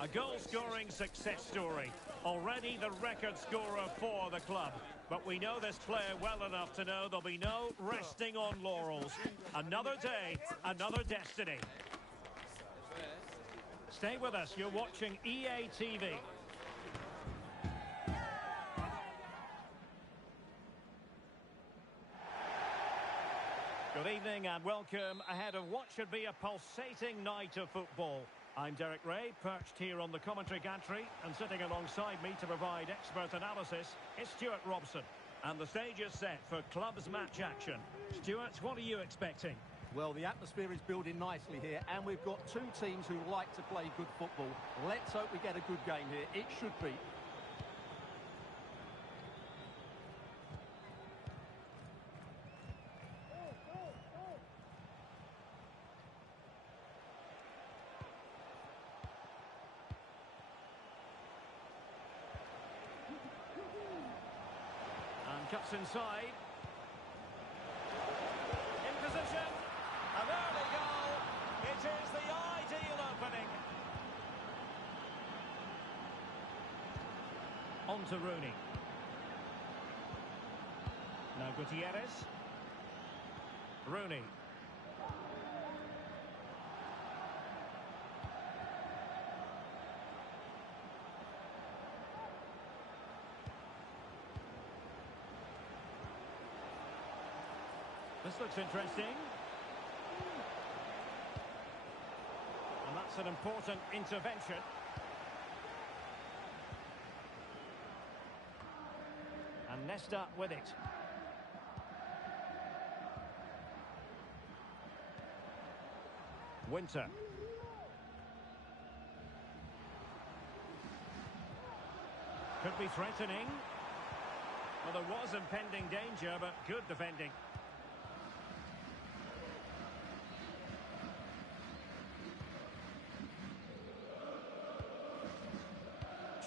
A goal-scoring success story. Already the record scorer for the club. But we know this player well enough to know there'll be no resting on laurels. Another day, another destiny. Stay with us, you're watching EA TV. Good evening and welcome ahead of what should be a pulsating night of football. I'm Derek Ray, perched here on the commentary gantry, and sitting alongside me to provide expert analysis is Stuart Robson. And the stage is set for clubs match action. Stuart, what are you expecting? Well, the atmosphere is building nicely here, and we've got two teams who like to play good football. Let's hope we get a good game here. It should be. And cuts inside. In position. An early goal. It is the ideal opening. On to Rooney. Now Gutierrez. Rooney. This looks interesting. And that's an important intervention. And Nesta with it. Winter. Could be threatening. Well, there was impending danger, but good defending.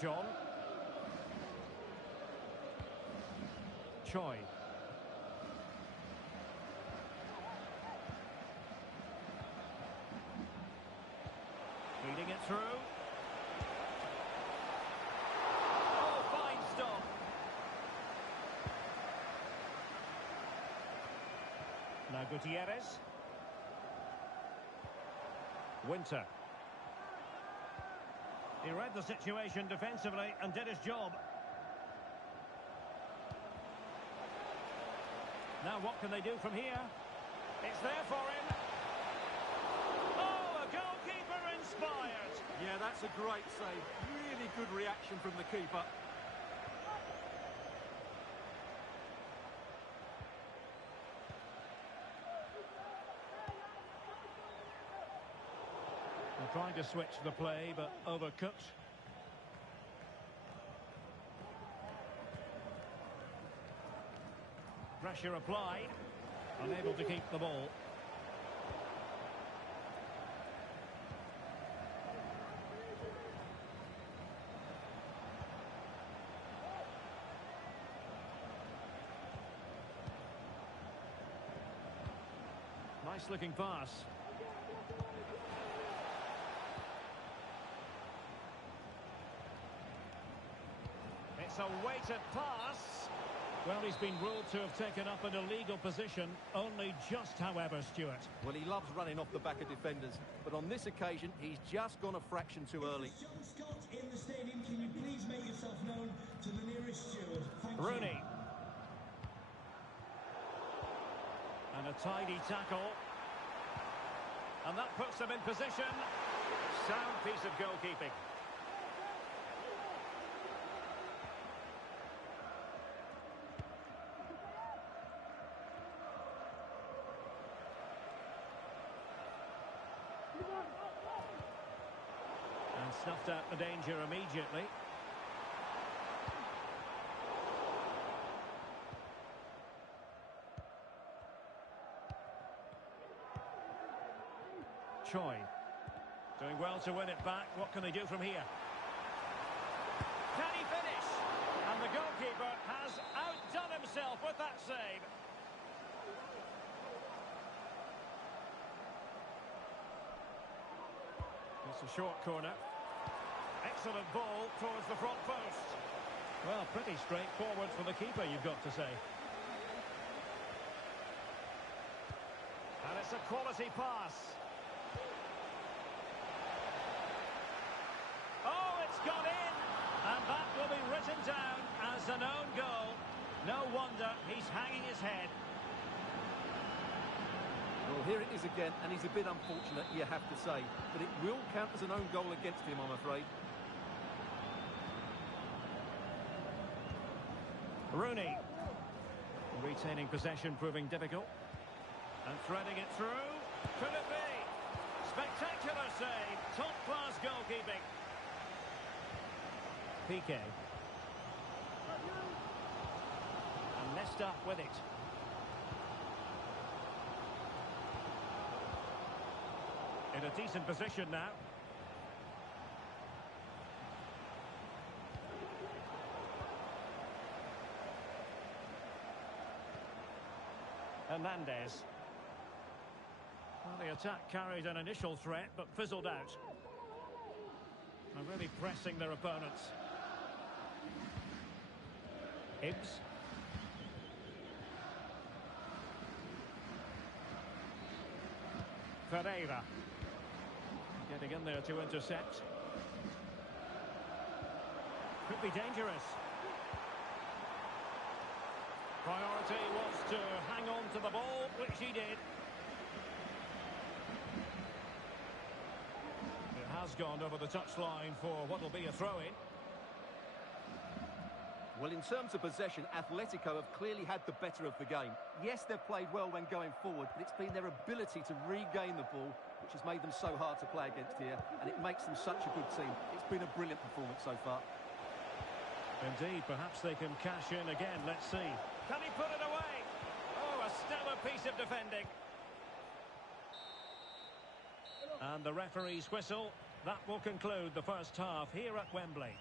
John. Choi. Feeding it through. Oh, fine stop. Now Gutierrez. Winter. He read the situation defensively and did his job. Now what can they do from here? It's there for him. Oh, a goalkeeper inspired. Yeah, that's a great save. Really good reaction from the keeper. They're trying to switch the play, but overcooked. Pressure applied. Unable to keep the ball. Nice looking pass. It's a weighted pass. Well, he's been ruled to have taken up an illegal position, only just, however, Stuart. Well, he loves running off the back of defenders, but on this occasion, he's just gone a fraction too early. John Scott in the stadium. Can you please make yourself known to the nearest steward? Thank Rooney. you. And a tidy tackle. And that puts them in position. Sound piece of goalkeeping. And snuffed out the danger immediately. Choi. Doing well to win it back. What can they do from here? Can he finish? And the goalkeeper has outdone himself with that save. It's a short corner. Excellent ball towards the front post. Well, pretty straightforward for the keeper, you've got to say. And it's a quality pass. Oh, it's gone in! And that will be written down as an own goal. No wonder he's hanging his head. Well, here it is again, and he's a bit unfortunate, you have to say. But it will count as an own goal against him, I'm afraid. Rooney. Retaining possession proving difficult. And threading it through. Could it be? Spectacular save. Top-class goalkeeping. Piqué. And Nesta with it. In a decent position now. Hernandez. Well, the attack carried an initial threat, but fizzled out. And really pressing their opponents. Hibbs. Pereira. Getting in there to intercept. Could be dangerous. Priority was to hang on to the ball, which he did. It has gone over the touchline for what will be a throw-in. Well, in terms of possession, Atletico have clearly had the better of the game. Yes, they've played well when going forward, but it's been their ability to regain the ball which has made them so hard to play against here, and it makes them such a good team. It's been a brilliant performance so far. Indeed, perhaps they can cash in again. Let's see. Can he put it away? Oh, a stellar piece of defending. And the referee's whistle. That will conclude the first half here at Wembley.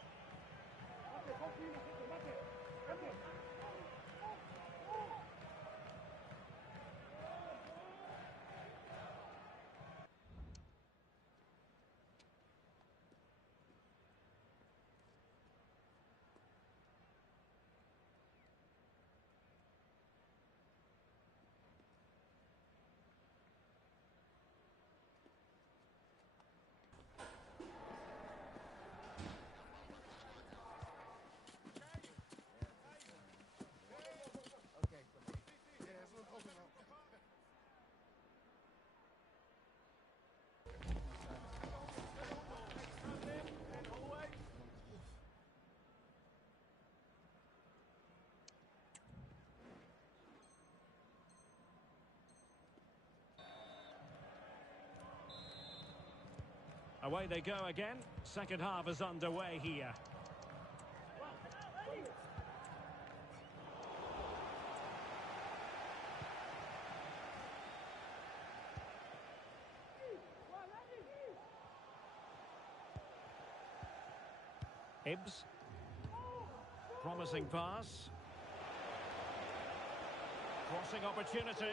Away they go again. Second half is underway here. Hibbs. Promising pass. Crossing opportunity.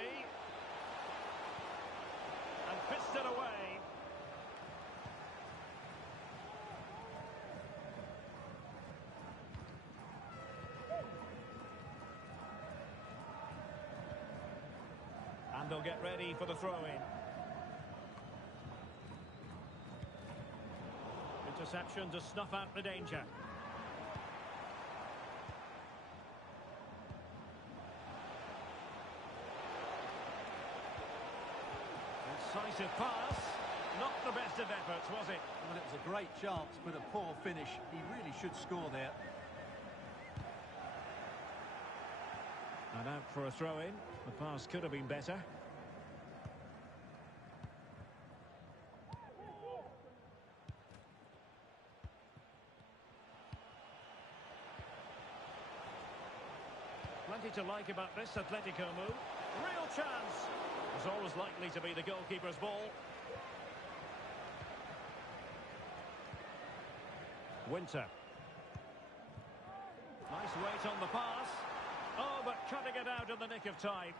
And fisted away. And they'll get ready for the throw-in. Interception to snuff out the danger. Incisive pass. Not the best of efforts, was it? Well, it was a great chance, but a poor finish. He really should score there. And out for a throw-in. The pass could have been better. Plenty to like about this Atletico move. Real chance. It's always likely to be the goalkeeper's ball. Winter. Nice weight on the pass. Oh, but cutting it out in the nick of time.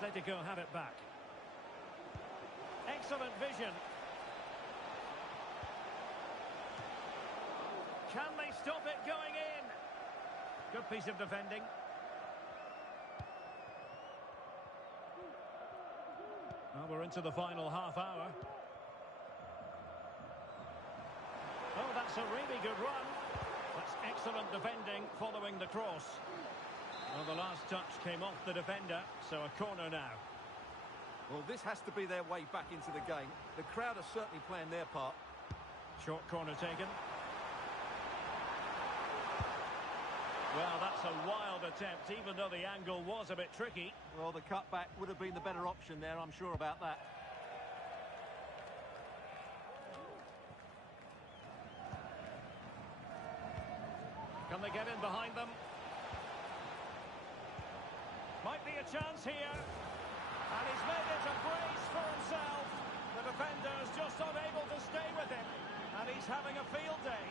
Atletico have it back. Excellent vision. Can they stop it going in? Good piece of defending. Well, we're into the final half hour. Oh, that's a really good run. That's excellent defending following the cross. Well, the last touch came off the defender, so a corner now. Well, this has to be their way back into the game. The crowd are certainly playing their part. Short corner taken. Well, that's a wild attempt, even though the angle was a bit tricky. Well, the cutback would have been the better option there, I'm sure about that. Can they get in behind them? Might be a chance here. And he's made it a brace for himself. The defender's just unable to stay with him. And he's having a field day.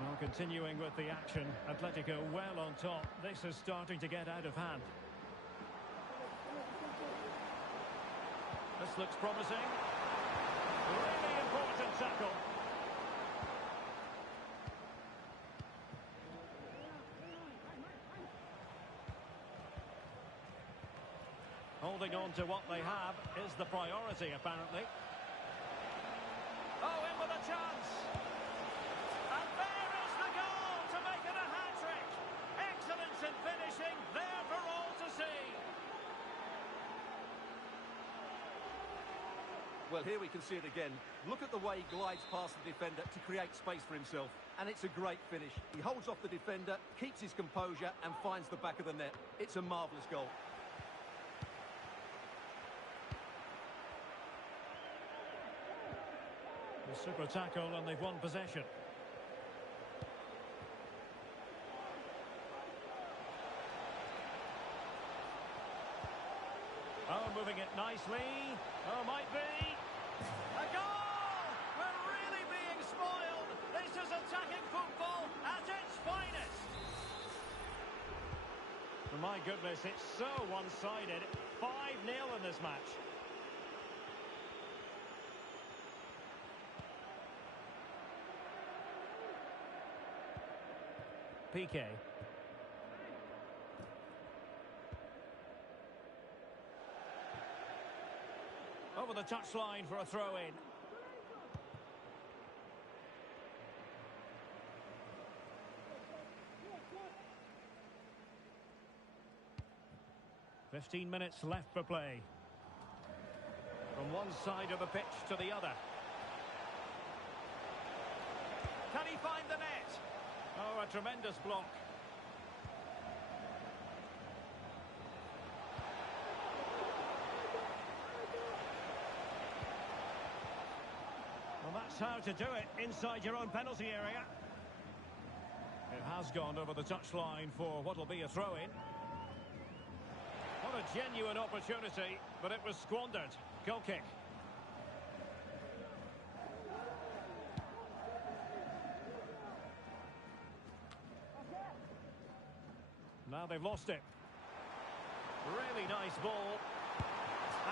Well, continuing with the action, Atletico well on top. This is starting to get out of hand. This looks promising. Really important tackle. Holding on to what they have is the priority, apparently. Oh, in with a chance. And there is the goal to make it a hat-trick. Excellence in finishing, there for all to see. Well, here we can see it again. Look at the way he glides past the defender to create space for himself. And it's a great finish. He holds off the defender, keeps his composure and finds the back of the net. It's a marvellous goal. A super tackle and they've won possession. Oh, moving it nicely. Oh, might be. A goal! We're really being spoiled. This is attacking football at its finest. My goodness, it's so one-sided. 5-0 in this match. Piqué. Over the touchline for a throw-in. "15 minutes left for play. From one side of the pitch to the other. Can he find the net? Oh, a tremendous block. Well, that's how to do it inside your own penalty area. It has gone over the touchline for what will be a throw-in. What a genuine opportunity, but it was squandered. Goal kick. Now they've lost it. Really nice ball.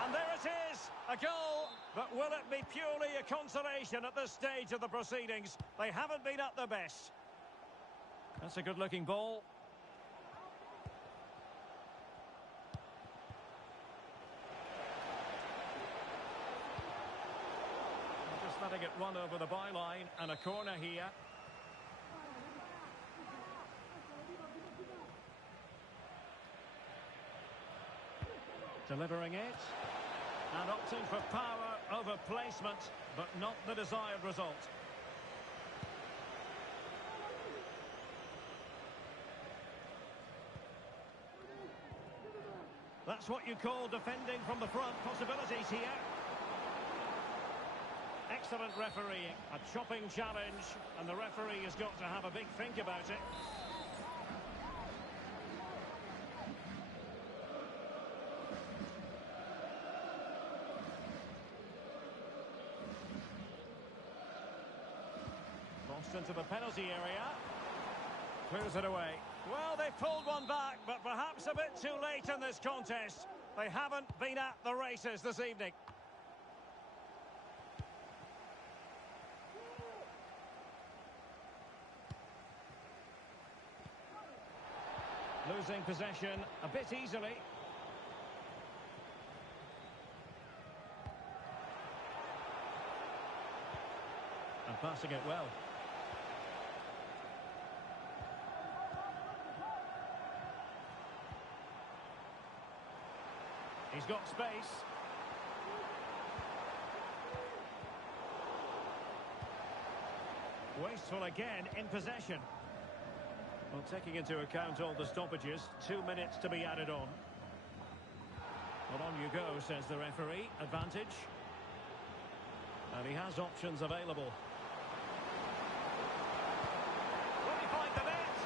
And there it is, a goal. But will it be purely a consolation at this stage of the proceedings? They haven't been at their best. That's a good-looking ball. Just letting it run over the byline, and a corner here. Delivering it, and opting for power over placement, but not the desired result. That's what you call defending from the front. Possibilities here. Excellent refereeing. A chopping challenge, and the referee has got to have a big think about it. Lost into the penalty area. Clears it away. Well, they've pulled one back, but perhaps a bit too late in this contest. They haven't been at the races this evening. Losing possession a bit easily. And passing it well. He's got space. Wasteful again in possession. Well, taking into account all the stoppages, 2 minutes to be added on. Well, on you go, says the referee. Advantage. And he has options available. Will he find the net?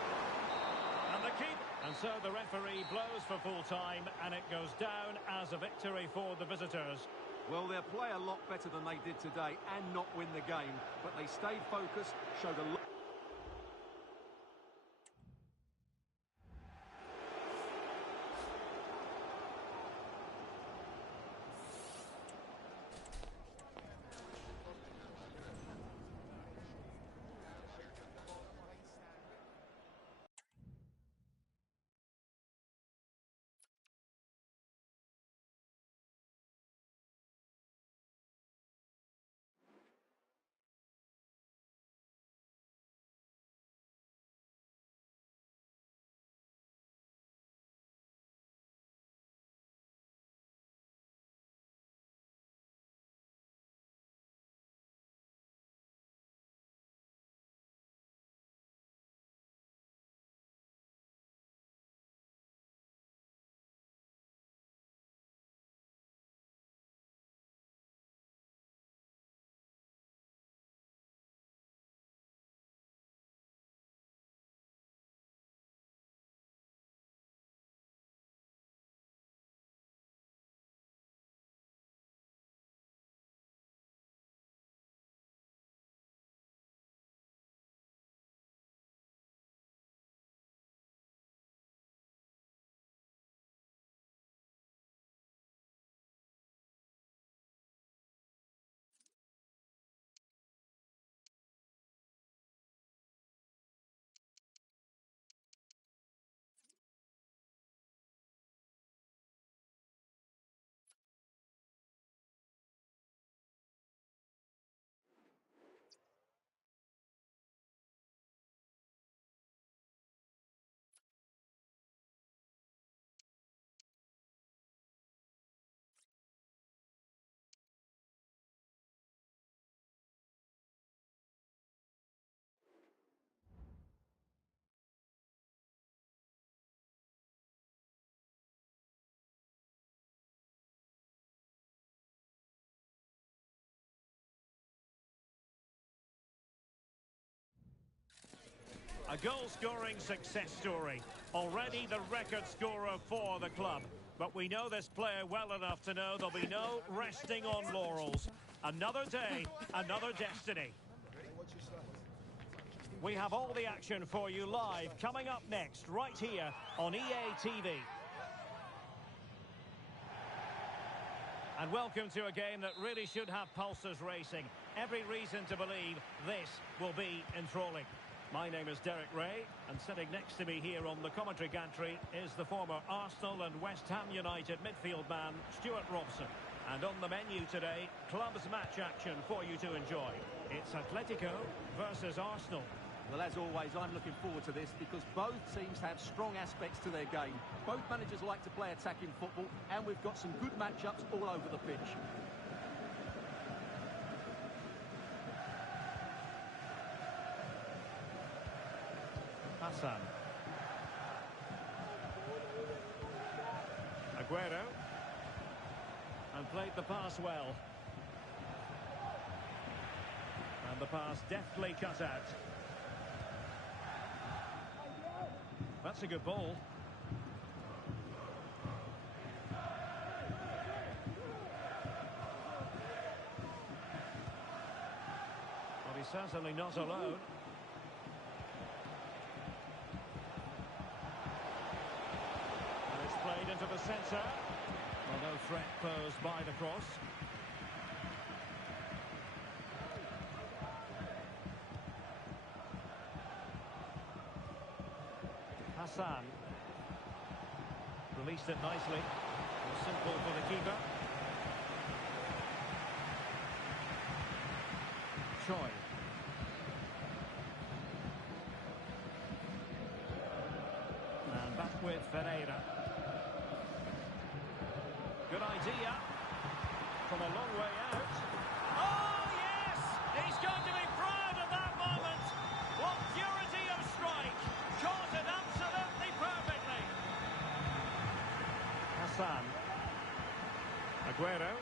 And the keeper. And so the referee blows for full time, and it goes down as a victory for the visitors. Well, they'll play a lot better than they did today and not win the game, but they stayed focused, showed a lot. A goal-scoring success story. Already the record scorer for the club. But we know this player well enough to know there'll be no resting on laurels. Another day, another destiny. We have all the action for you live coming up next, right here on EA TV. And welcome to a game that really should have pulses racing. Every reason to believe this will be enthralling. My name is Derek Ray, and sitting next to me here on the commentary gantry is the former Arsenal and West Ham United midfield man, Stuart Robson. And on the menu today, clubs match action for you to enjoy. It's Atletico versus Arsenal. Well, as always, I'm looking forward to this because both teams have strong aspects to their game. Both managers like to play attacking football, and we've got some good matchups all over the pitch. Hassan. Aguero. And played the pass well. And the pass deftly cut out. That's a good ball. Well, he's certainly not alone. And it's played into the centre. Well, no threat posed by the cross. Hassan. Released it nicely. Simple for the keeper. Choi. And back with Ferreira. Good idea. From a long way out. Oh, yes! He's going to be proud of that moment. What purity of strike. Caught it absolutely perfectly. Hassan. Aguero.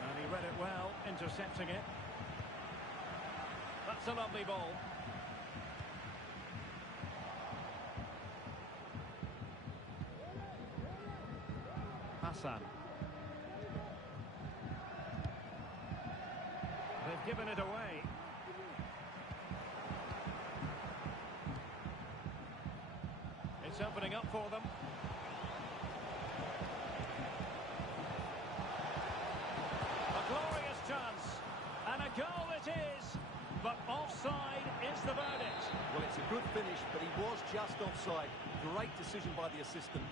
And he read it well, intercepting it. That's a lovely ball. Hassan. They've given it away. It's opening up for them. A glorious chance. And a goal it is. But offside is the verdict. Well, it's a good finish, but he was just offside. Great decision by the assistant.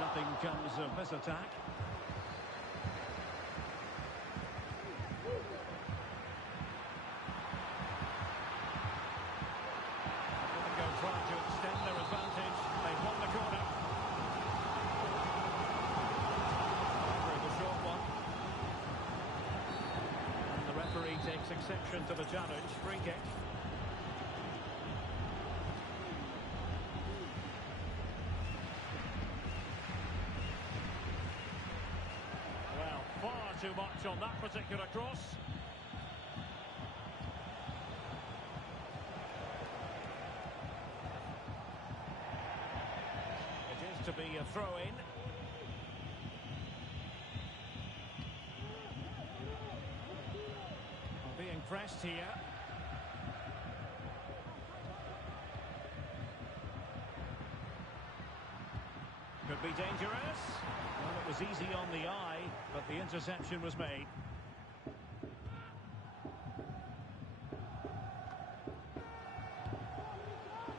Nothing comes of this attack. Go trying to extend their advantage. They've won the corner. Through the short one. And the referee takes exception to the challenge. Free kick. Too much on that particular cross. It is to be a throw-in. Being pressed here. Could be dangerous. Well, it was easy on the eye, but the interception was made.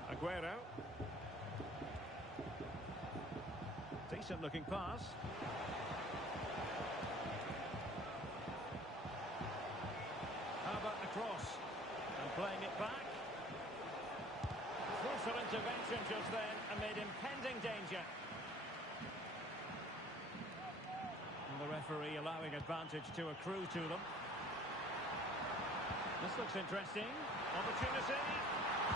Aguero. Decent looking pass. How about the cross? And playing it back. Crucial intervention just then amid impending danger. The referee allowing advantage to accrue to them. This looks interesting. Opportunity.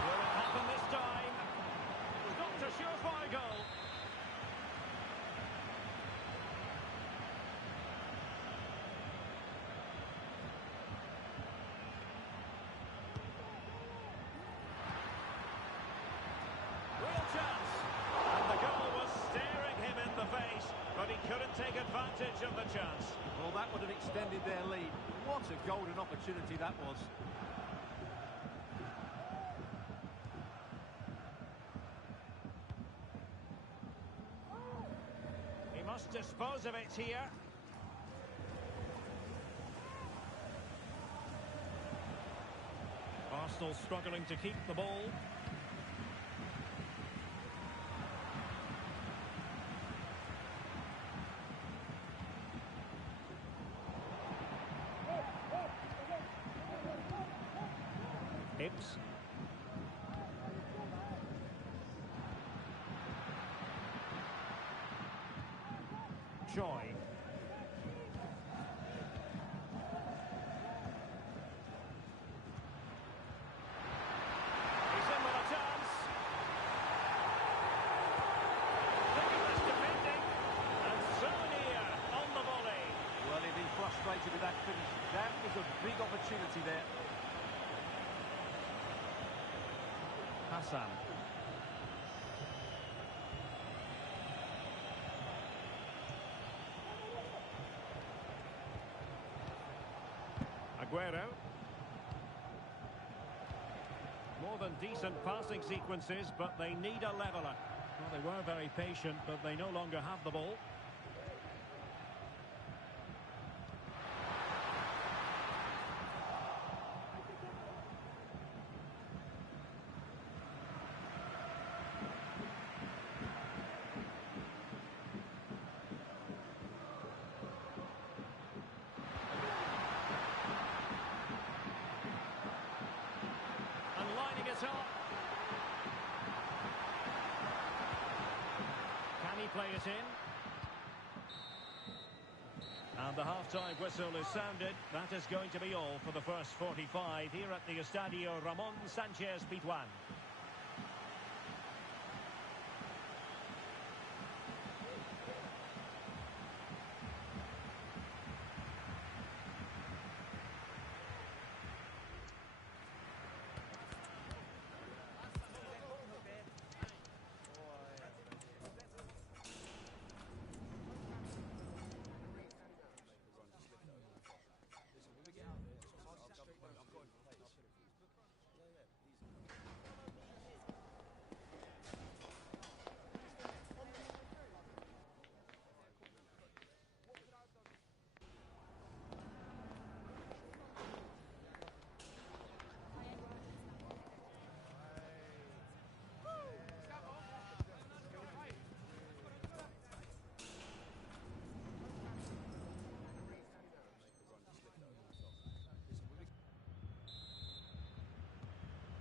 Will it happen this time? Not a surefire goal. Real chance. And the goal was staring him in the face. But he couldn't take advantage of the chance. Well, that would have extended their lead. What a golden opportunity that was. He must dispose of it here. Arsenal struggling to keep the ball. Hibbs. Choi. He's in with a chance. Look at this defending. And so near on the volley. Well, he'd been frustrated with that finish. That was a big opportunity there. Hassan. Aguero. More than decent passing sequences, but they need a leveller. Well, they were very patient, but they no longer have the ball. Lining it up. Can he play it in? And the half-time whistle is sounded. That is going to be all for the first 45 here at the Estadio Ramon Sanchez Pizjuán.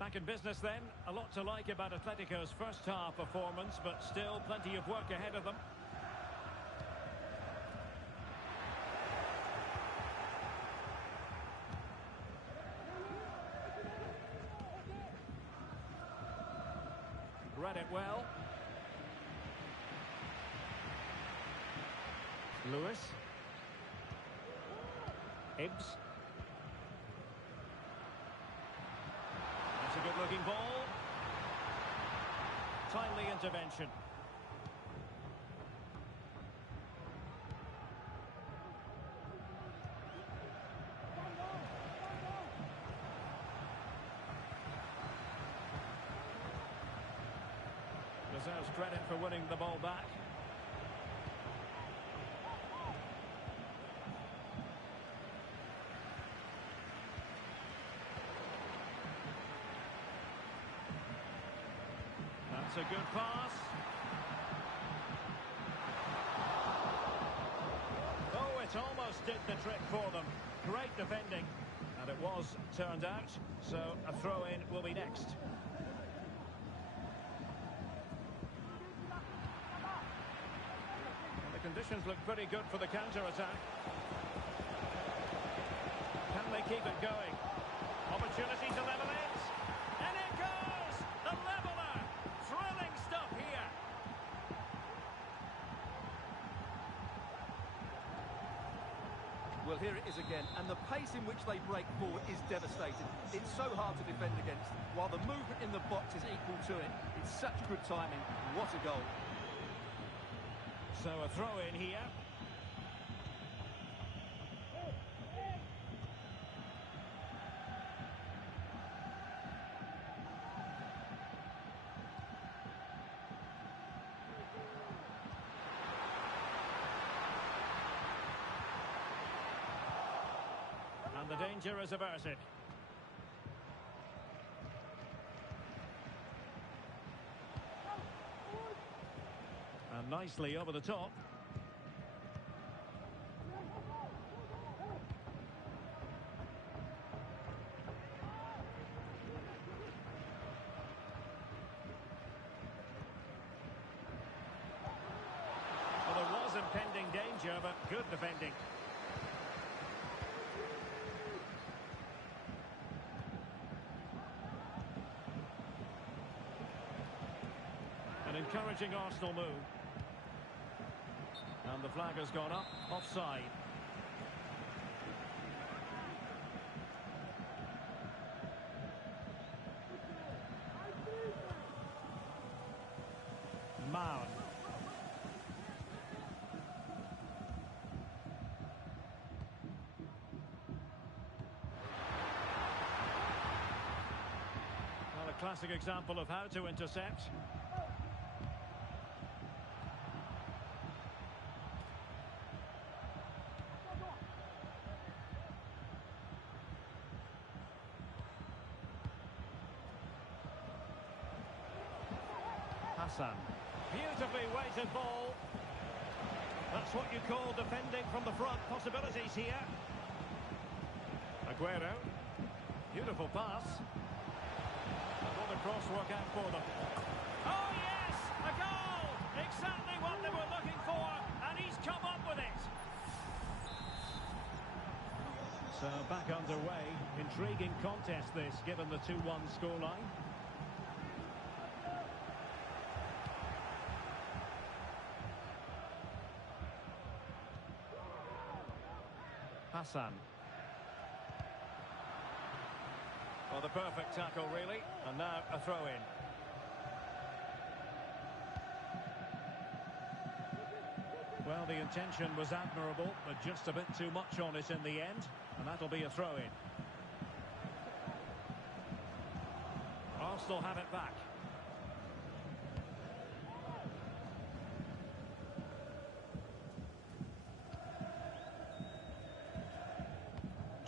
Back in business then. A lot to like about Atletico's first half performance, but still plenty of work ahead of them. Read it well. Lewis. Hibbs. That's a good-looking ball. Timely intervention. Deserves credit for winning the ball back. That's a good pass. Oh, it almost did the trick for them. Great defending. And it was turned out. So a throw-in will be next. Conditions look pretty good for the counter-attack. Can they keep it going? Opportunity to level it. And it goes! The leveller! Thrilling stuff here. Well, here it is again, and the pace in which they break forward is devastating. It's so hard to defend against, while the movement in the box is equal to it. It's such good timing. What a goal. So a throw in here. And the danger is averted. And nicely over the top. Well, there was impending danger. danger, but good defending. An encouraging Arsenal move. And the flag has gone up, offside. Mount. Well, a classic example of how to intercept. Hassan. Beautifully weighted ball. That's what you call defending from the front. Possibilities here. Aguero. Beautiful pass. Will the cross work out for them? Oh yes! A goal! Exactly what they were looking for, and he's come up with it. So back underway. Intriguing contest this, given the 2-1 scoreline. Hassan. Well, the perfect tackle, really. And now a throw-in. Well, the intention was admirable, but just a bit too much on it in the end. And that'll be a throw-in. Arsenal have it back.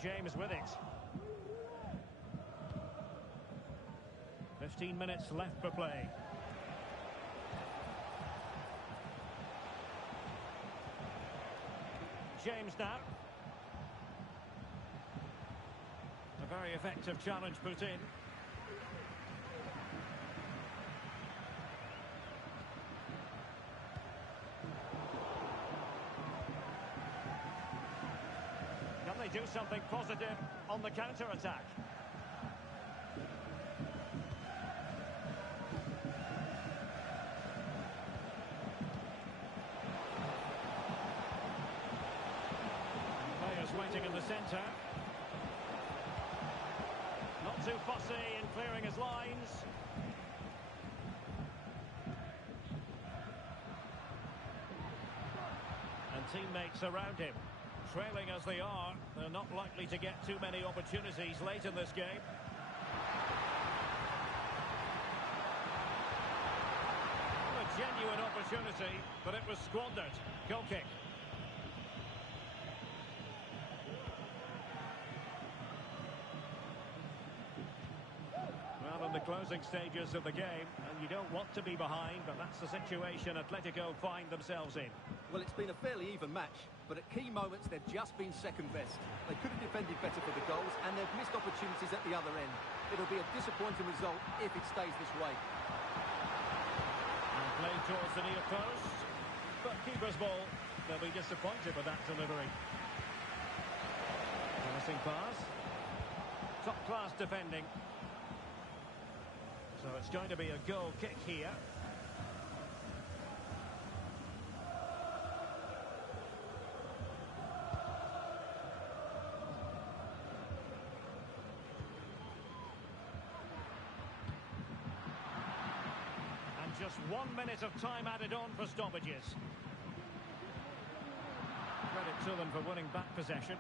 James with it. 15 minutes left for play. James now. A very effective challenge put in. Do something positive on the counter-attack. Players waiting in the centre. Not too fussy in clearing his lines. And teammates around him. Trailing as they are, they're not likely to get too many opportunities late in this game. Well, a genuine opportunity, but it was squandered. Goal kick. Well, in the closing stages of the game, and you don't want to be behind, but that's the situation Atletico find themselves in. Well, it's been a fairly even match, but at key moments they've just been second best. They could have defended better for the goals, and they've missed opportunities at the other end. It'll be a disappointing result if it stays this way. And played towards the near post, but keeper's ball. They'll be disappointed with that delivery. Promising pass. Top-class defending. So it's going to be a goal kick here. Just 1 minute of time added on for stoppages. Credit to them for winning back possession.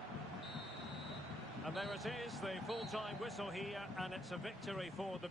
And there it is, the full-time whistle here, and it's a victory for the...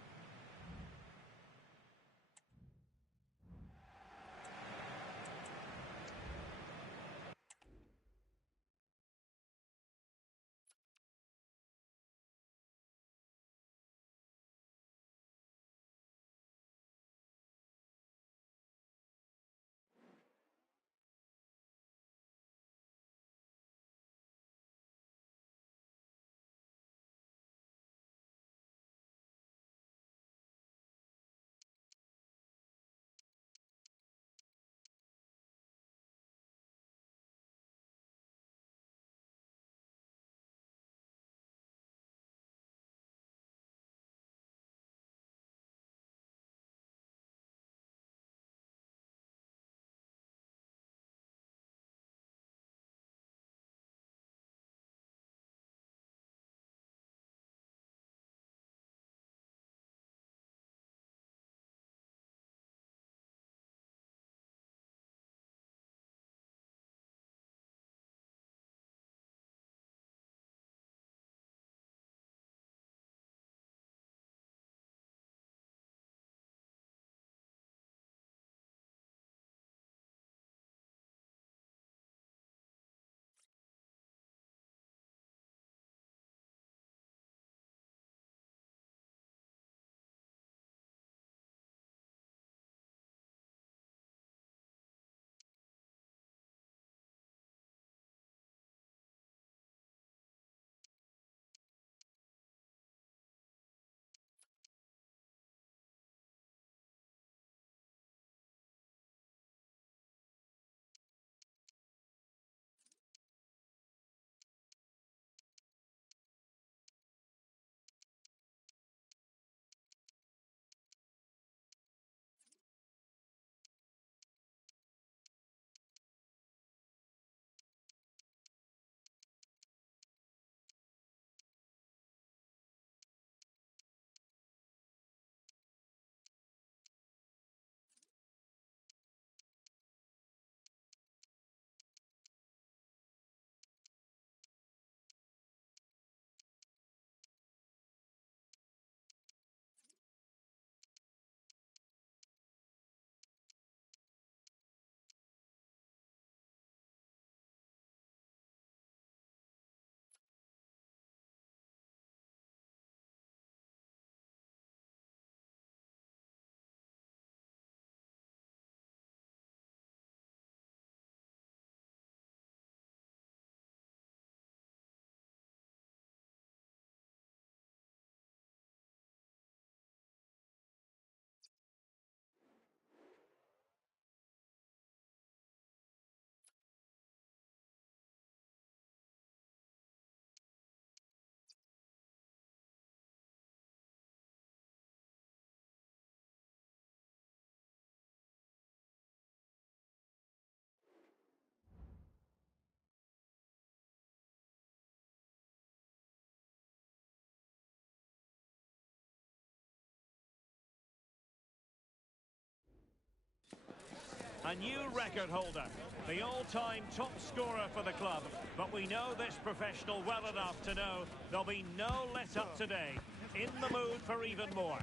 A new record holder, the all-time top scorer for the club. But we know this professional well enough to know there'll be no let-up today. In the mood for even more.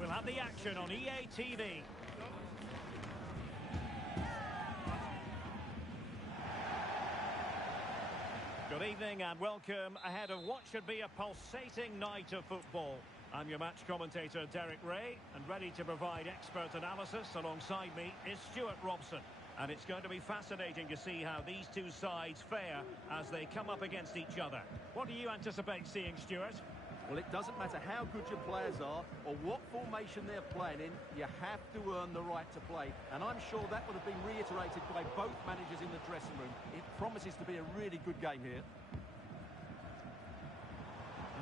We'll have the action on EA TV. Good evening and welcome ahead of what should be a pulsating night of football. I'm your match commentator Derek Ray, and ready to provide expert analysis alongside me is Stuart Robson. And it's going to be fascinating to see how these two sides fare as they come up against each other. What do you anticipate seeing, Stuart? Well, it doesn't matter how good your players are or what formation they're playing in, you have to earn the right to play. And I'm sure that would have been reiterated by both managers in the dressing room. It promises to be a really good game here.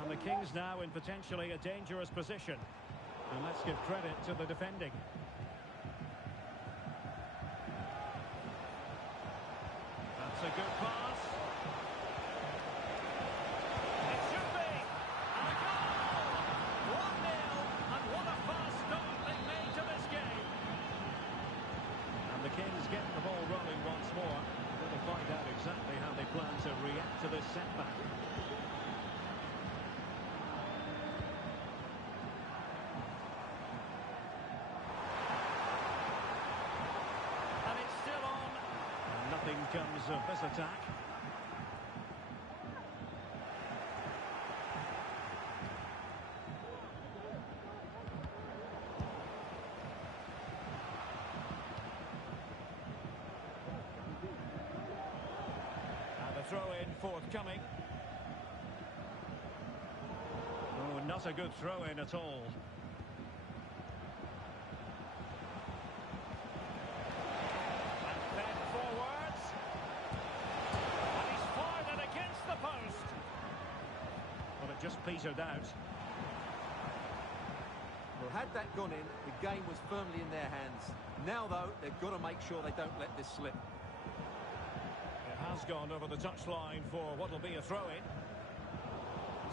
And the Kings now in potentially a dangerous position. And let's give credit to the defending. That's a good pass. It should be. And a goal! 1-0. And what a fast start they made to this game. And the Kings get the ball rolling once more. We're going to find out exactly how they plan to react to this setback. Nothing comes of this attack. And the throw-in forthcoming. Oh, not a good throw-in at all. Just petered out. Well, had that gone in, the game was firmly in their hands. Now, though, they've got to make sure they don't let this slip. It has gone over the touchline for what will be a throw-in.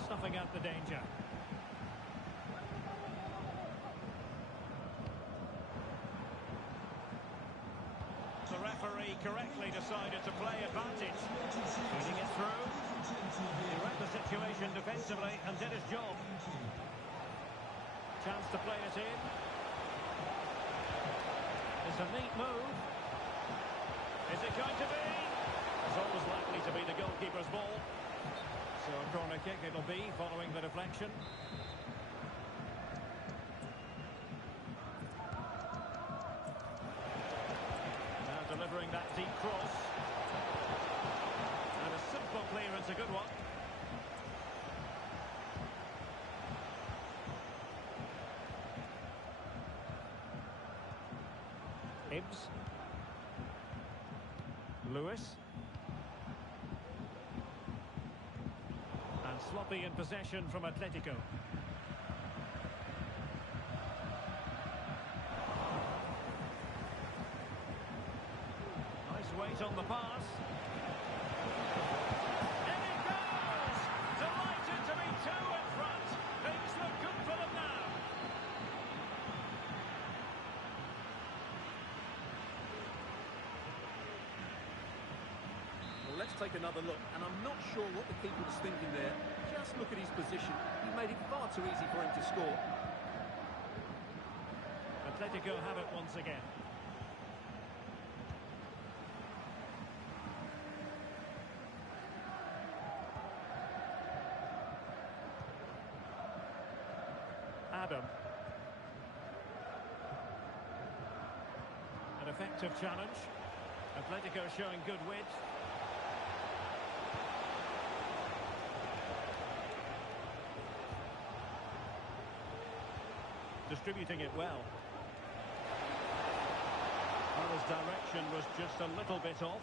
Snuffing out the danger. The referee correctly decided to play advantage. Feeding it through. He read the situation defensively and did his job. Chance to play it in. It's a neat move. Is it going to be? It's always likely to be the goalkeeper's ball. So a corner kick it'll be following the deflection. Now delivering that deep cross. And a simple clearance, a good one. Hibbs. Lewis. And sloppy in possession from Atletico. Nice weight on the pass. And it goes! Delighted to be two in front. Things look good for them now. Well, let's take another look, and I'm not sure what the keeper was thinking there. Just look at his position. He made it far too easy for him to score. Atletico have it once again. Adam. An effective challenge. Atletico showing good width. Distributing it well. Well, his direction was just a little bit off.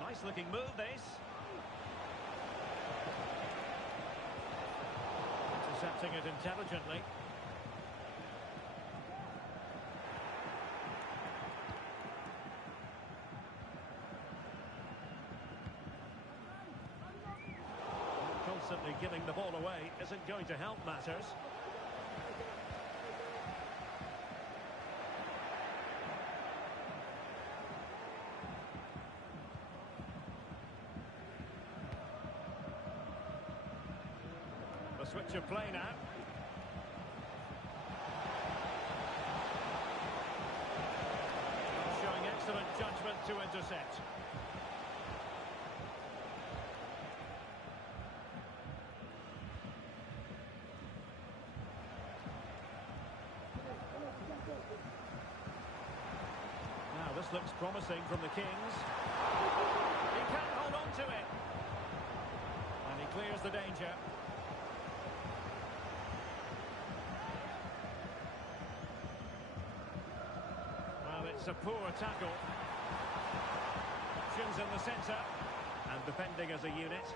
Nice looking move, this. Intercepts passing it intelligently. Constantly giving the ball away isn't going to help matters. The switch of play now. Showing excellent judgment to intercept. Now this looks promising from the Kings. He can't hold on to it. And he clears the danger. Well, it's a poor tackle. Options in the centre. And defending as a unit.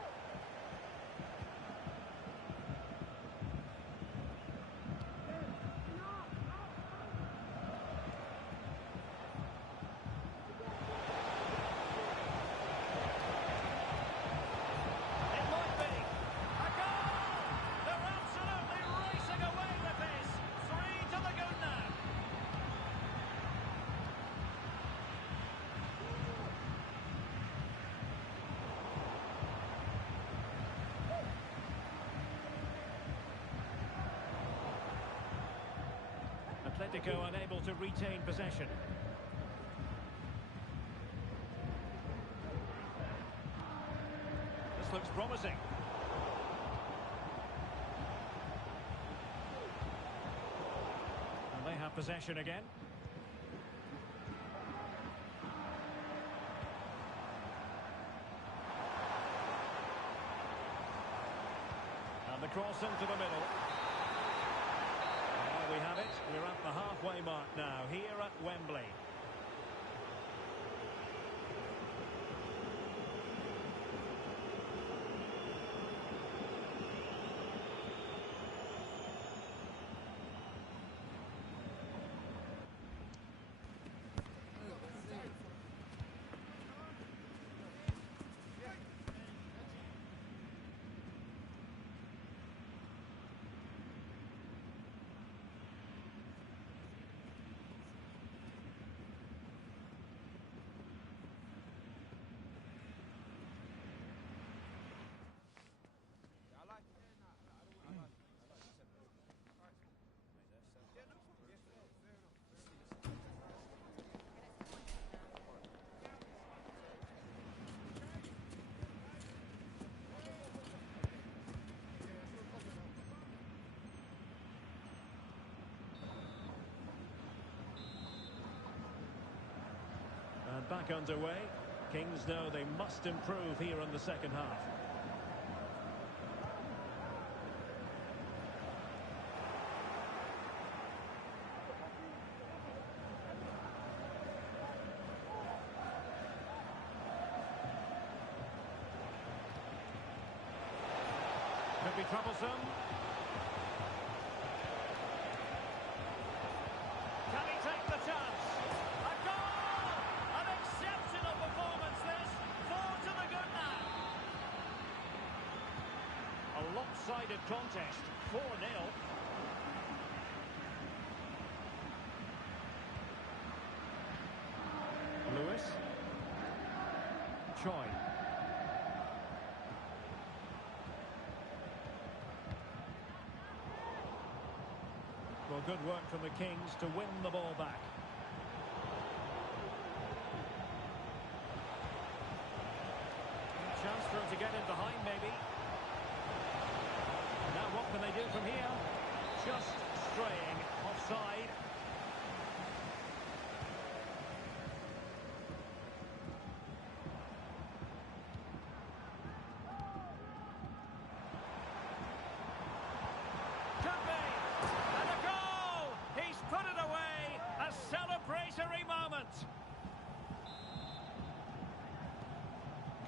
Atletico unable to retain possession. This looks promising. And they have possession again. And the cross into the middle. There we have it. We're at the halfway mark now, here at Wembley. And back underway. Kings know they must improve here in the second half. Could be troublesome. Can he take the chance? A goal! An exceptional performance this. 4 to the good now. A lopsided contest. 4-0. Lewis. Choi. Well, good work from the Kings to win the ball back. Chance for him to get in behind, maybe. Now what can they do from here? Just straying offside. Could be. And a goal! He's put it away. A celebratory moment.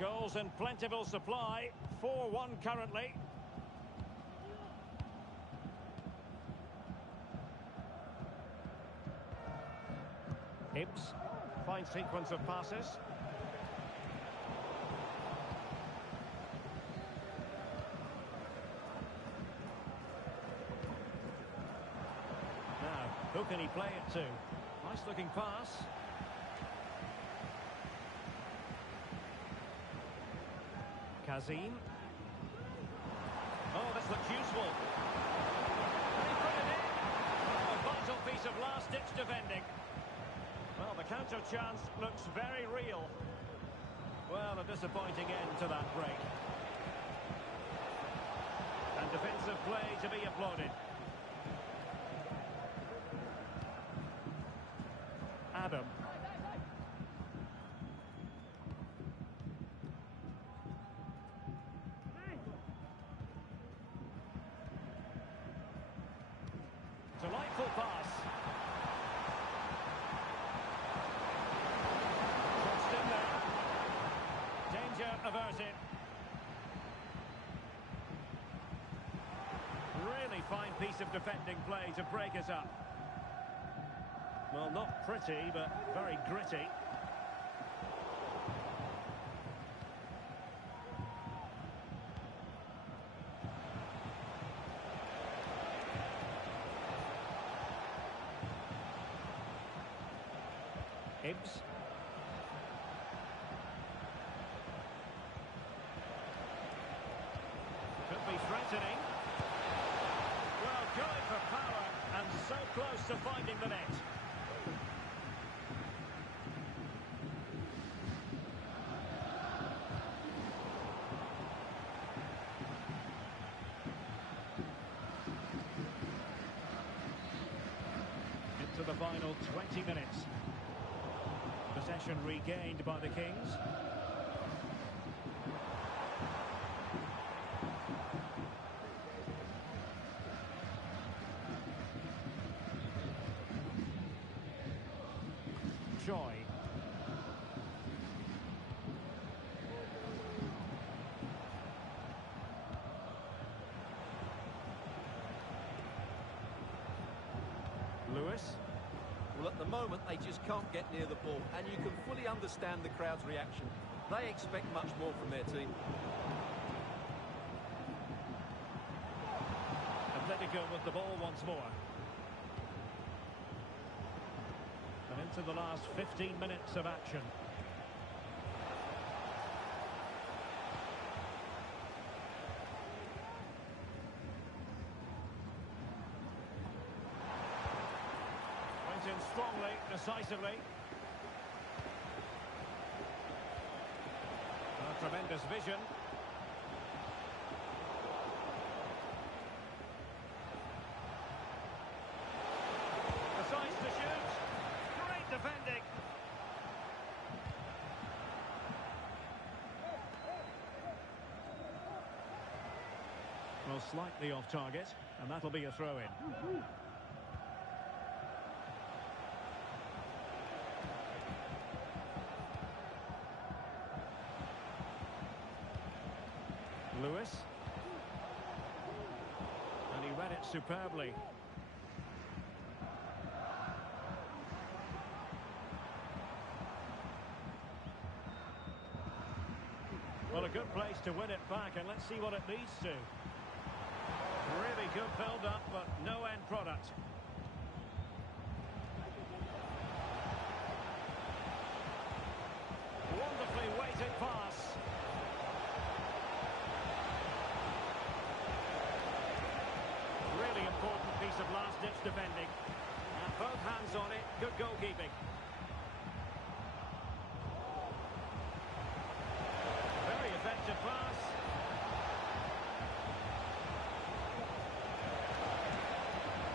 Goals in plentiful supply. 4-1 currently. Hibbs. Fine sequence of passes. Now, who can he play it to? Nice looking pass. Kazim. Oh, this looks useful. And he put it in. Oh, a vital piece of last-ditch defending. Well, the counter chance looks very real. Well, a disappointing end to that break. And defensive play to be applauded. Adam. Delightful pass. Just in there. Danger averted. Really fine piece of defending play to break us up. Well, not pretty, but very gritty. Hibbs. Could be threatening. Well, going for power and so close to finding the net. Into the final 20 minutes. Possession regained by the Kings. Choi. Lewis. Well, at the moment, they just can't get near the ball, and you can fully understand the crowd's reaction. They expect much more from their team. Atletico with the ball once more. And into the last 15 minutes of action. In strongly, decisively. A tremendous vision. Decides to shoot. Great defending. Well, slightly off target, and that'll be a throw-in. Lewis. And he read it superbly. Well, a good place to win it back, and let's see what it leads to. Really good build-up, but no end product. Wonderfully weighted pass. Really important piece of last-ditch defending. And both hands on it, good goalkeeping. Very effective pass.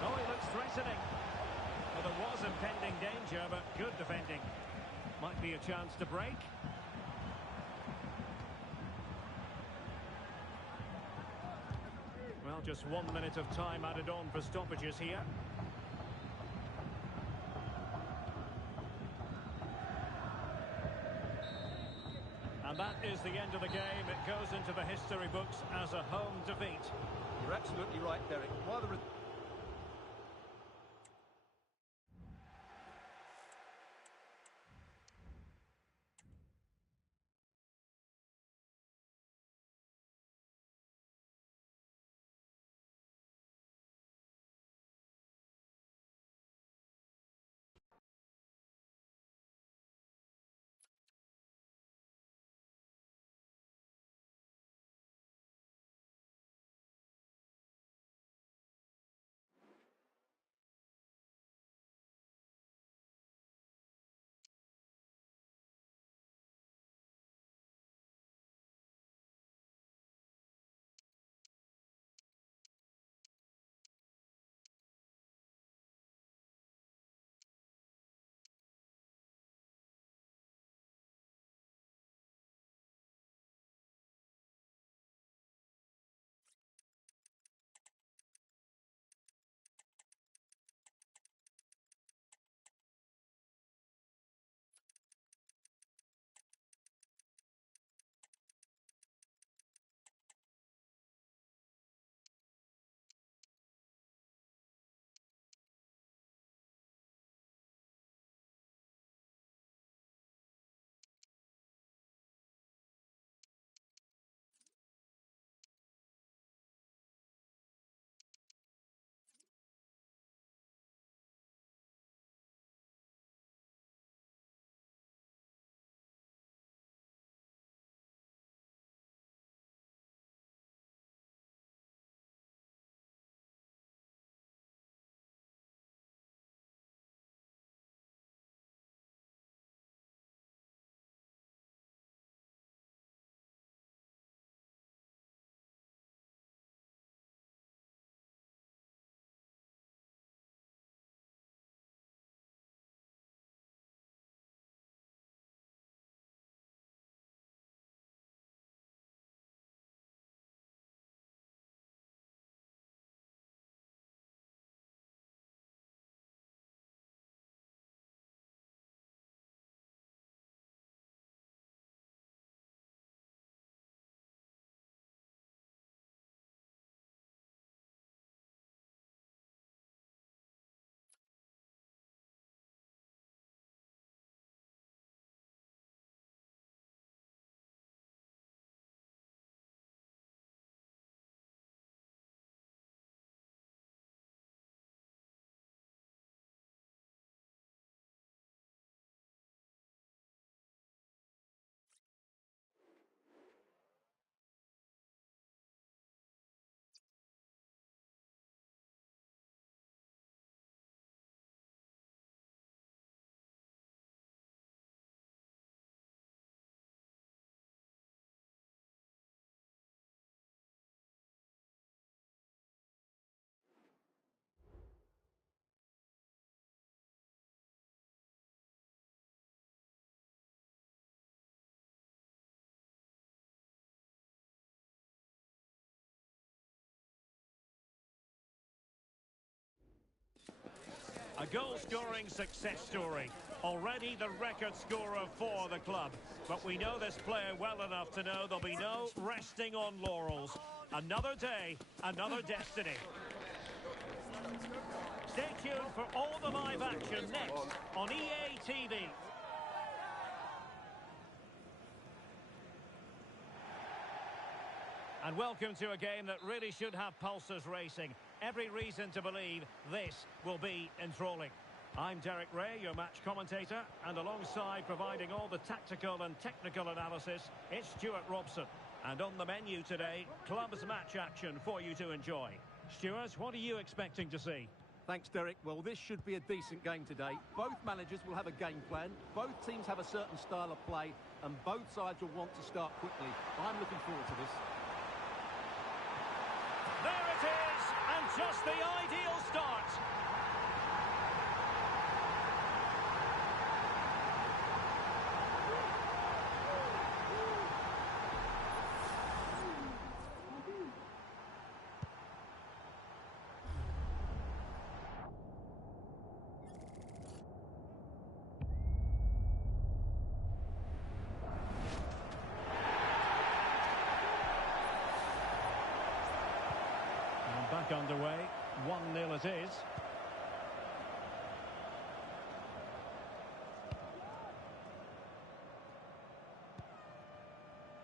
Oh, he looks threatening. Well, there was impending danger, but good defending. Might be a chance to break. Well, just 1 minute of time added on for stoppages here. And that is the end of the game. It goes into the history books as a home defeat. You're absolutely right, Derek. While the A goal-scoring success story. Already the record scorer for the club. But we know this player well enough to know there'll be no resting on laurels. Another day, another destiny. Stay tuned for all the live action next on EA TV. And welcome to a game that really should have pulses racing. Every reason to believe this will be enthralling. I'm Derek Ray, your match commentator, and alongside providing all the tactical and technical analysis, it's Stuart Robson. And on the menu today, clubs match action for you to enjoy. Stuart, what are you expecting to see? Thanks, Derek. Well, this should be a decent game today. Both managers will have a game plan. Both teams have a certain style of play, and both sides will want to start quickly. I'm looking forward to this. There it is, and just the ideal start. Back underway, 1-0 it is.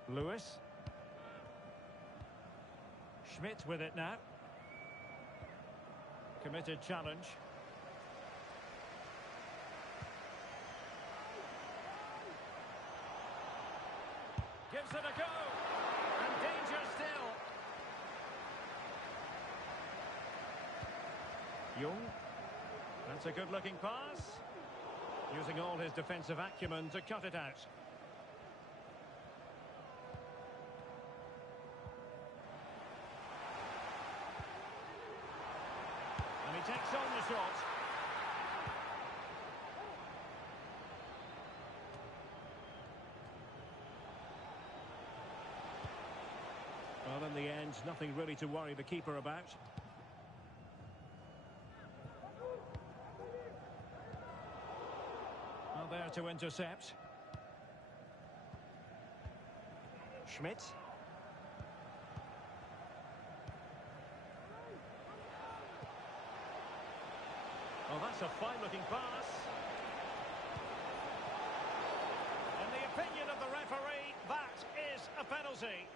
Lewis. Schmidt with it now. Committed challenge. Gives it a go. And danger still. Young. That's a good-looking pass. Using all his defensive acumen to cut it out. And he takes on the shot. Well, in the end, nothing really to worry the keeper about. There to intercept. Schmidt. Oh, that's a fine-looking pass. In the opinion of the referee, that is a penalty.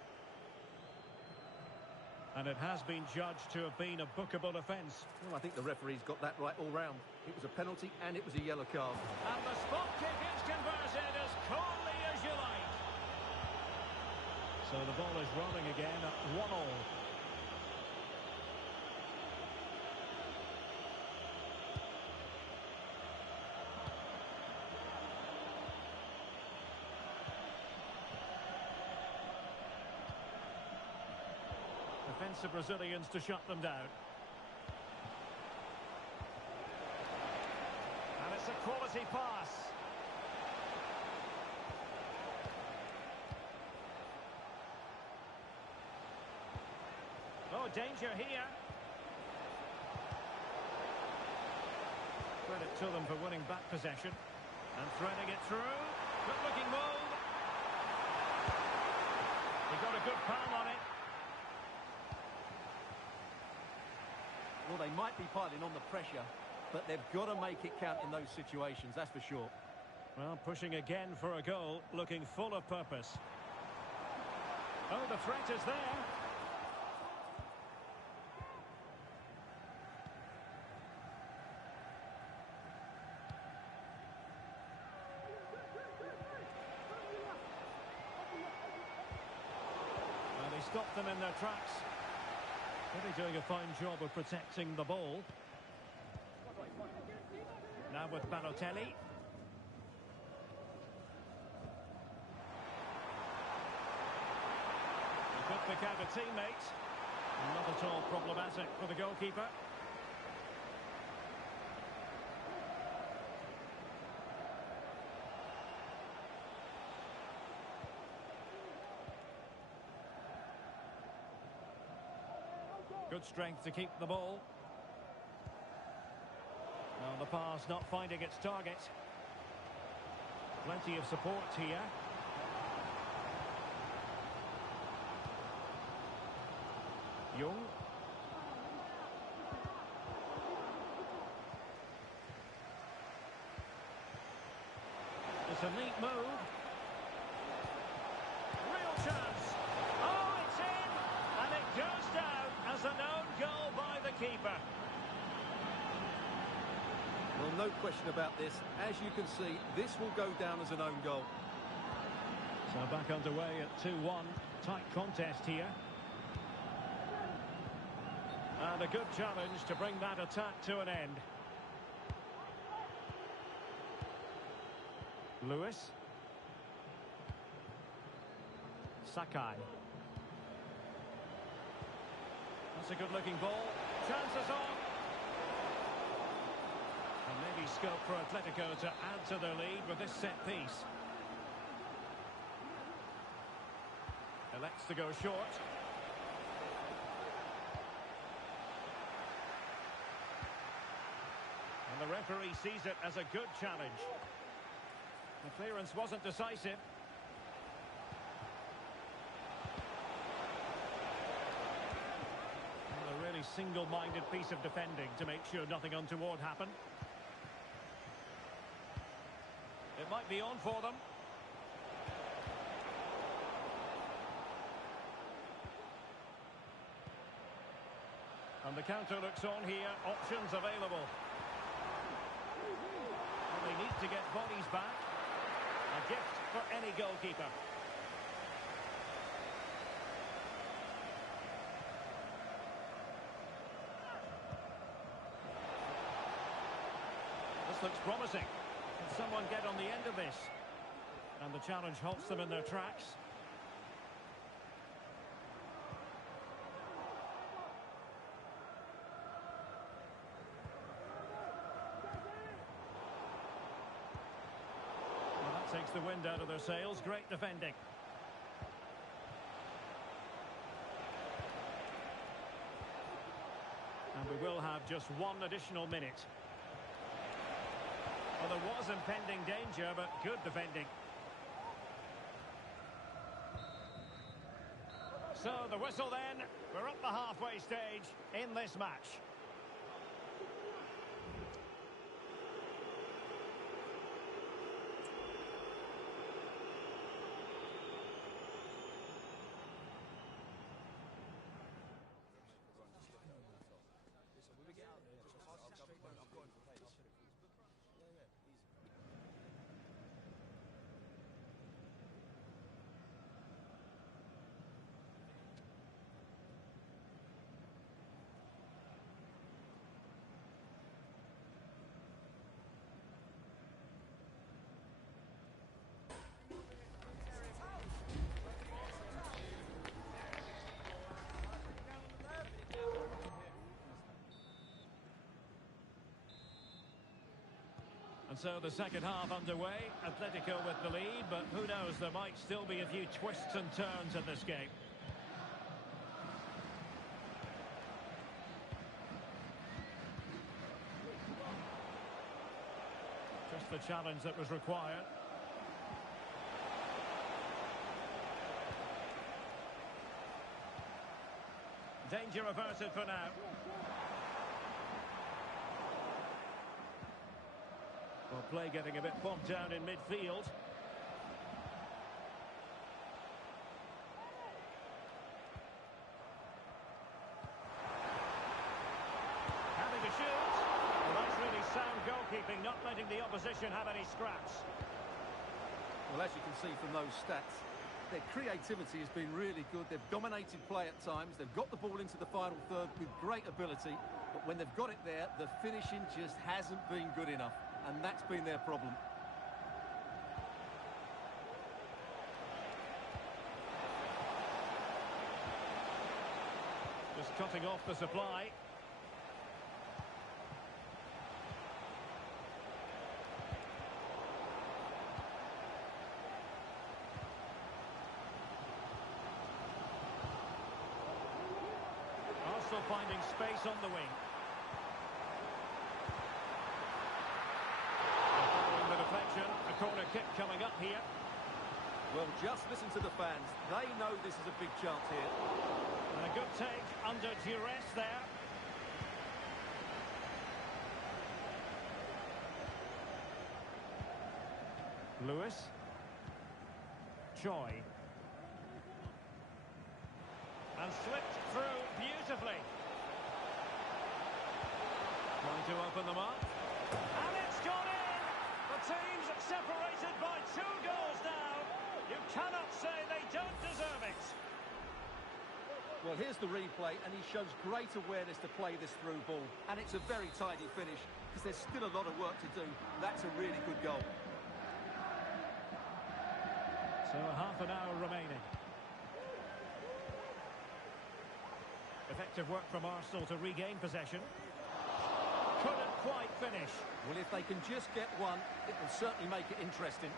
And it has been judged to have been a bookable offence. Well, I think the referee's got that right all round. It was a penalty and it was a yellow card. And the spot kick is converted as coolly as you like. So the ball is rolling again at 1-1. Defensive Brazilians to shut them down. And it's a quality pass. Oh, danger here. Credit to them for winning back possession. And threading it through. Good-looking move. He got a good palm on it. Well, they might be piling on the pressure, but they've got to make it count in those situations, that's for sure. Well, pushing again for a goal, looking full of purpose. Oh, the threat is there. Well, they stopped them in their tracks. Really doing a fine job of protecting the ball. Now with Balotelli. He could pick out a teammate. Not at all problematic for the goalkeeper. Good strength to keep the ball. Well, Well, the pass not finding its target. Plenty of support here. Young. It's a neat move. Real chance. Oh, it's in! And it goes down as an own goal by the keeper. Well, no question about this. As you can see, this will go down as an own goal. So back underway at 2-1. Tight contest here. And a good challenge to bring that attack to an end. Lewis. Sakai. That's a good-looking ball. Chances on. And maybe scope for Atletico to add to their lead with this set piece. Elects to go short. And the referee sees it as a good challenge. The clearance wasn't decisive. Well, a really single-minded piece of defending to make sure nothing untoward happened. It might be on for them. And the counter looks on here. Options available. Well, they need to get bodies back. A gift for any goalkeeper. This looks promising. Can someone get on the end of this? And the challenge halts them in their tracks. Takes the wind out of their sails. Great defending. And we will have just one additional minute. Well, there was impending danger, but good defending. So the whistle then. We're up the halfway stage in this match. And so the second half underway. Atletico with the lead, but who knows, there might still be a few twists and turns in this game. Just the challenge that was required. Danger averted for now. Well, play getting a bit bogged down in midfield. Having to shoot. Well, that's really sound goalkeeping, not letting the opposition have any scraps. Well, as you can see from those stats, their creativity has been really good. They've dominated play at times. They've got the ball into the final third with great ability. But when they've got it there, the finishing just hasn't been good enough. And that's been their problem. Just cutting off the supply. Arsenal finding space on the wing. kick coming up here. Well, just listen to the fans. They know this is a big chance here. And a good take under duress there. Lewis. Choi. And slipped through beautifully. Trying to open them up. And it's gone in! The team's separated by 2 goals now. You cannot say they don't deserve it. Well, here's the replay, and he shows great awareness to play this through ball. And it's a very tidy finish, because there's still a lot of work to do. That's a really good goal. So half an hour remaining. Effective work from Arsenal to regain possession. Couldn't quite finish. Well, if they can just get one, it will certainly make it interesting.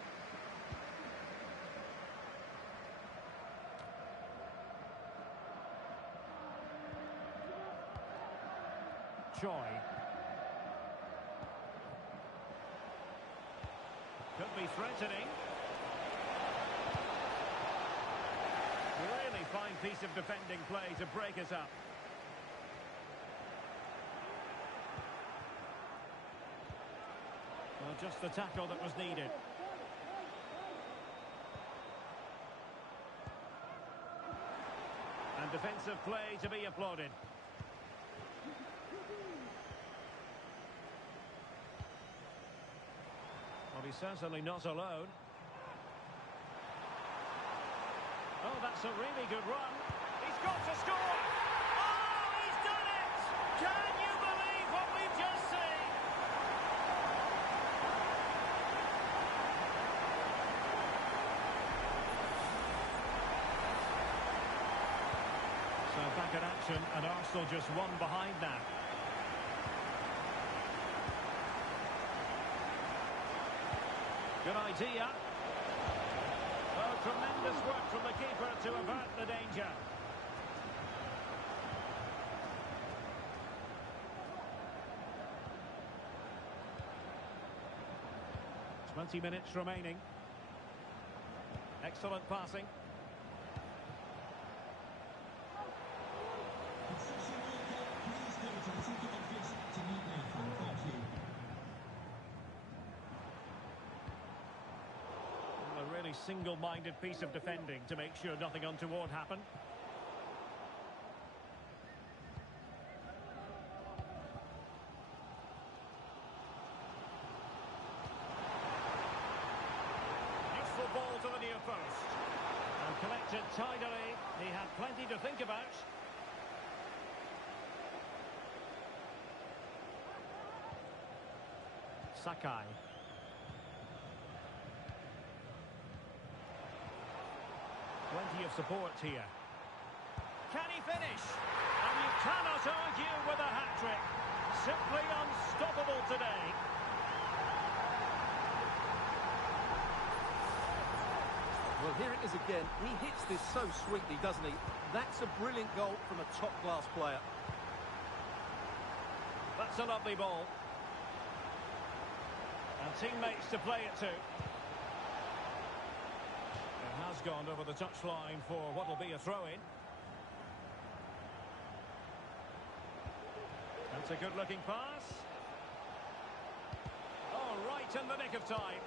Choi. Could be threatening. Really fine piece of defending play to break us up. Well, just the tackle that was needed. And defensive play to be applauded. Well, he's certainly not alone. Oh, that's a really good run. He's got to score! Oh, he's done it! Can you believe what we've just seen? So back in action, and Arsenal just one behind now. Good idea. Oh, tremendous work from the keeper to avert the danger. "20 minutes remaining. Excellent passing. It's such a World Cup. Please go to the ticket office to meet Nathan. Thank you. A really single-minded piece of defending to make sure nothing untoward happened. Useful ball to the near post. And collected tidily. He had plenty to think about. Sakai. Plenty of support here. Can he finish? And you cannot argue with a hat-trick. Simply unstoppable today. Well, here it is again. He hits this so sweetly, doesn't he? That's a brilliant goal from a top-class player. That's a lovely ball. And teammates to play it to. Has gone over the touchline for what will be a throw-in. That's a good-looking pass. Oh, right in the nick of time.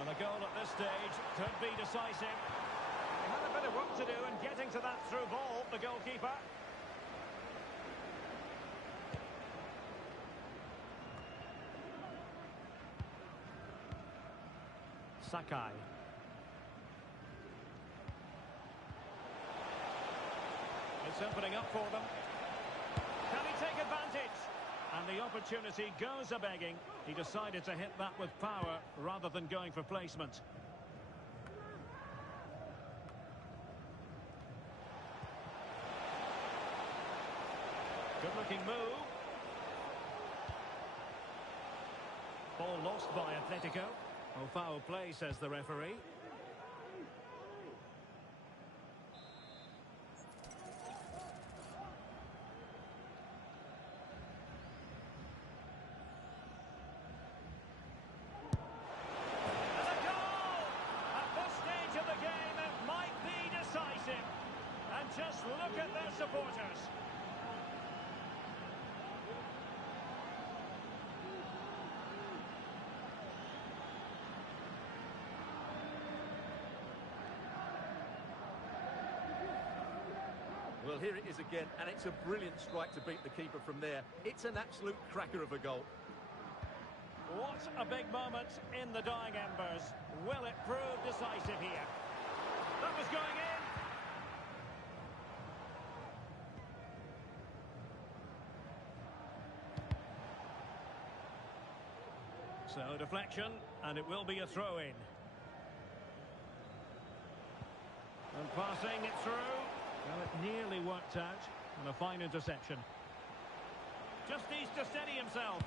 And a goal at this stage could be decisive. He had a bit of work to do in getting to that through ball, the goalkeeper. Sakai. It's opening up for them. Can he take advantage? And the opportunity goes a-begging. He decided to hit that with power rather than going for placement. Good-looking move. Ball lost by Atletico. Oh, foul play, says the referee. Just look at their supporters. Well, here it is again, and it's a brilliant strike to beat the keeper from there. It's an absolute cracker of a goal. What a big moment in the dying embers. Will it prove decisive here? That was going in. So, deflection, and it will be a throw-in. And passing it through. Well, it nearly worked out, and a fine interception. Just needs to steady himself.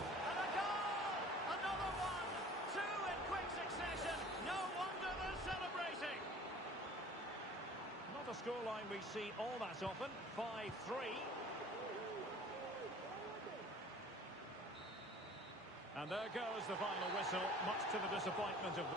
And a goal! Another one! Two in quick succession. No wonder they're celebrating. Not a scoreline we see all that often. 5-3. And there goes the final whistle, much to the disappointment of the...